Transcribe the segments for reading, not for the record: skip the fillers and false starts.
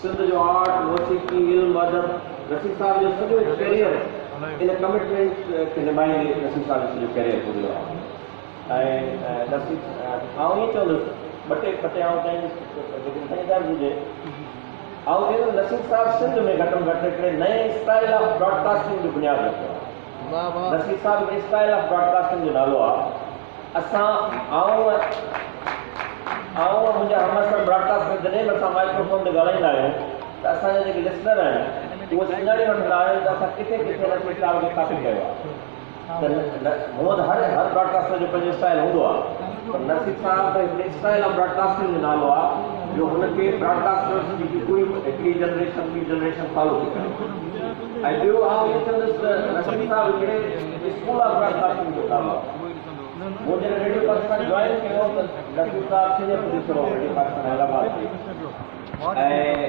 सिंध जो आर्ट मौसीक़ी इल्म अदब नसीब साहब जो सॼो कैरियर इन कमिटमेंट खे निभाईंदे नसीब साहब जो सॼो कैरियर गुज़रियो आहे। ऐं नसीब आउं ईअं चवंदुसि ॿ टे आउं जेकॾहिं खरीदार हुजे आउं चवंदुसि नसीब साहब सिंध में घटि में घटि हिकिड़े नए स्टाइल ऑफ ब्रॉडकास्टिंग जो बुनियादु रखियो आहे। नसीब साहब हिकिड़े स्टाइल ऑफ ब्रॉडकास्टिंग जो नालो आहे। असां आउं मुंहिंजा हमसर ब्रॉडकास्ट में जॾहिं बि असां माइक्रोफोन ते ॻाल्हाईंदा आहियूं त असांजा जेके लिसनर आहिनि उहे सुञाणे वठंदा आहिनि त असां किथे किथे नसीब साहब खे काफ़ी कयो आहे। त हूअं त हर ब्रॉडकास्टर जो पंहिंजो स्टाइल हूंदो आहे पर नसीब साहब हिकिड़े स्टाइल ऑफ ब्रॉडकास्टिंग जो नालो आहे जो हुनखे ब्रॉडकास्टर्स जी कोई हिकिड़ी जनरेशन ॿी जनरेशन फॉलो थी करे। ऐं ॿियो आउं इहो चवंदुसि त नसीब साहब हिकिड़े स्कूल ऑफ ब्रॉडकास्टिंग जो नालो आहे। वो जॾहिं रेडियो पाकिस्तान जॉइन कयो त नसीब साहब सीनियर प्रोड्यूसर हो रेडियो पाकिस्तान हैदराबाद ते ऐं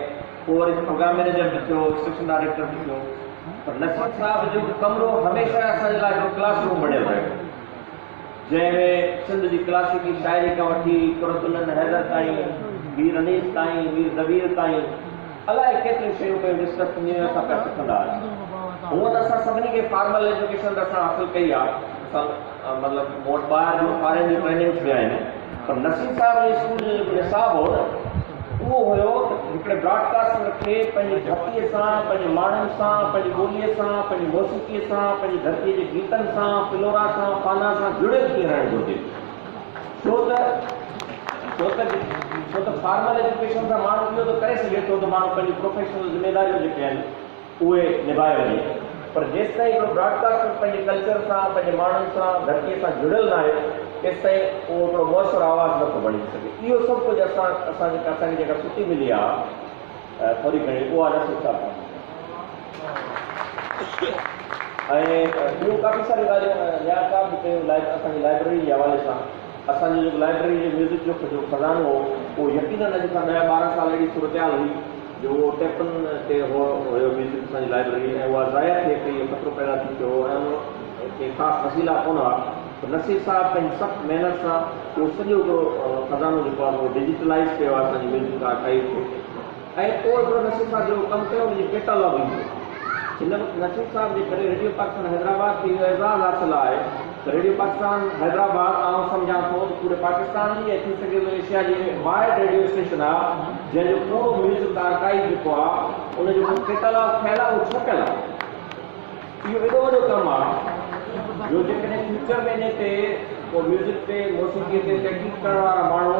पोइ वरी प्रोग्राम मैनेजर बि थियो स्टेशन डायरेक्टर बि थियो। पर नसीब साहब जो कमरो हमेशह असांजे लाइ हिकिड़ो क्लासरूम बणियल रहियो जंहिंमें सिंध जी क्लासिकी शाइरी खां वठी कुरतुल्लन हैदर ताईं वीर अनीस ताईं वीर दबीर ताईं अलाए केतिरियूं शयूं पियूं डिस्कस थींदियूं असां पिया सिखंदा आहियूं। हूअं त असां सभिनी खे फॉर्मल एजुकेशन असां हासिलु कई आहे मतिलबु मूं वटि ॿाहिरि जो फॉरेन जी ट्रेनिंग्स बि आहिनि पर नसीब साहब जे स्कूल जो जेको हिसाबु हो न उहो हुयो हिकिड़े ब्रॉडकास्टर खे पंहिंजी धरतीअ सां पंहिंजे माण्हुनि सां पंहिंजी ॿोलीअ सां पंहिंजी मौसीक़ीअ सां पंहिंजी धरतीअ जे गीतनि सां फिलोरा सां फाना सां जुड़ियल थी रहणु घुरिजे। छो त फॉर्मल एजुकेशन सां माण्हू इहो त करे सघे थो त माण्हू पंहिंजी प्रोफेशनल ज़िम्मेदारियूं जेके आहिनि उहे निभाए वञे पर जेसि ताईं हिकिड़ो ब्रॉडकास्टर पंहिंजे कल्चर सां पंहिंजे माण्हुनि सां धरतीअ सां जुड़ियल न आहे तेसि ताईं उहो हिकिड़ो मुअसरु आवाज़ु नथो बणी सघे। इहो सभु कुझु असांखे जेका छुटी मिली आहे थोरी घणी उहा नसीब साहब ऐं ॿियूं काफ़ी सारियूं ॻाल्हियूं न्याय साहब बि कयूं असांजी लाइब्रेरी जे हवाले सां। असांजो जेको लाइब्रेरी जो म्यूज़िक जो खज़ानो हो उहो यकीनन अॼु खां 10-12 साल अहिड़ी सूरत हुई जो उहो टेपनि ते हुयो म्यूज़िक असांजी लाइब्रेरी ऐं उहा ज़ाया थिए पई ख़तरो पैदा थी पियो ऐं के ख़ासि वसीला कोन हुआ। नसीब साहब पंहिंजी सख़्तु महिनत सां उहो सॼो हिकिड़ो खज़ानो जेको आहे उहो डिजिटलाइज़ कयो आहे असांजी म्यूज़िक आर्काइव खे ऐं पोइ हिकिड़ो नसीब साहब जो कमु कयो हुनजी कैटलॉग ईंदो हिन नसीब साहब जे करे रेडियो पाकिस्तान हैदराबाद खे इहो एज़ाज़ु हासिलु आहे त रेडियो पाकिस्तान हैदराबाद आउं सम्झां थो त पूरे पाकिस्तान जी ऐं थी सघे थो एशिया जी वाइड रेडियो स्टेशन आहे जंहिंजो पूरो म्यूज़िक आर्काइव जेको आहे उनजो कैटलॉग ठहियलु आहे उहो छपियल आहे। इहो एॾो वॾो कमु आहे जो जेकॾहिं फ्यूचर में इन ते पोइ म्यूज़िक ते मौसीक़ीअ ते तहक़ीक़ करण वारा माण्हू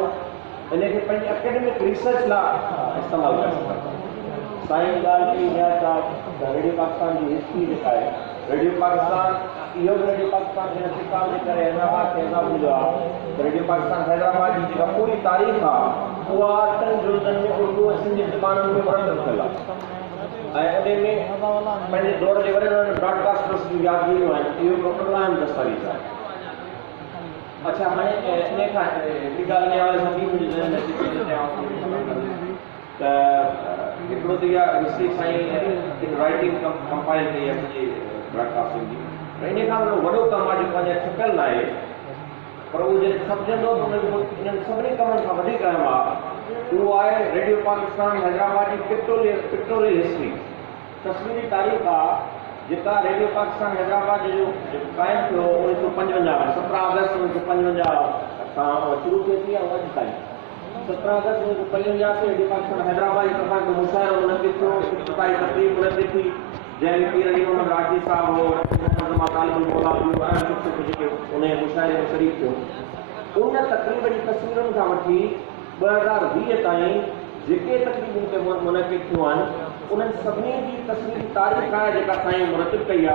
इनखे पंहिंजी एकेडमिक रिसर्च लाइ इस्तेमालु करे सघनि। साईं ॻाल्हि कई न्याय साहब रेडियो पाकिस्तान जी हिस्ट्री जेका आहे रेडियो पाकिस्तान इहो बि रेडियो पाकिस्तान जे नसीब साहब जे करे हैदराबाद खे एज़ाज़ु मिलियो आहे त रेडियो पाकिस्तान हैदराबाद जी जेका पूरी तारीख़ आहे उहा 3 जुल्दनि में उर्दू ऐं सिंधी ज़बानुनि में मुरतब थियल आहे ऐं उन में पंहिंजे दौर जे वॾे वॾे ब्रॉडकास्टर्स जूं यादगिरियूं आहिनि। इहो हिकिड़ो अहम दस्तावेज़ आहे। अच्छा हाणे इन खां हिकिड़ी ॻाल्हि जे हवाले सां ॿी मुंहिंजी त हिकिड़ो त इहा हिस्ट्री साईं इन राइटिंग कंपाइल कई आहे सॼी ब्रॉडकास्टिंग जी त इन खां वॾो कमु आहे जेको अञा छपियल न आहे पर उहो जॾहिं छपजंदो त इन्हनि सभिनी कमनि खां वधीक अहम आहे उहो आहे रेडियो पाकिस्तान हैदराबाद जी पिक्टोरियल हिस्ट्री तस्वीरी तारीख़ आहे जेका रेडियो पाकिस्तान हैदराबाद जो जेको क़ाइमु थियो 1955 में 17 अगस्त 1955 खां शुरू थिए थी ऐं अॼु ताईं 17 अगस्त 1955 ते रेडियो पाकिस्तान हैदराबाद जी तरफ़ां हिकिड़ो मुशाइरो मुनक़िद थियो इफ़्तिताही तक़रीब मुनक़िद थी जंहिंमें पीर अली मोहम्मद राठी साहब हो तालिबुल मौला जेके उन मुशाइरे में शरीक थियो। उन तक़रीब जी तस्वीरुनि खां वठी 2020 ताईं जेके तक़रीबूं मुनक़िद थियूं आहिनि उन्हनि सभिनी जी तस्वीरी तारीख़ आहे जेका साईं मुरतब कई आहे।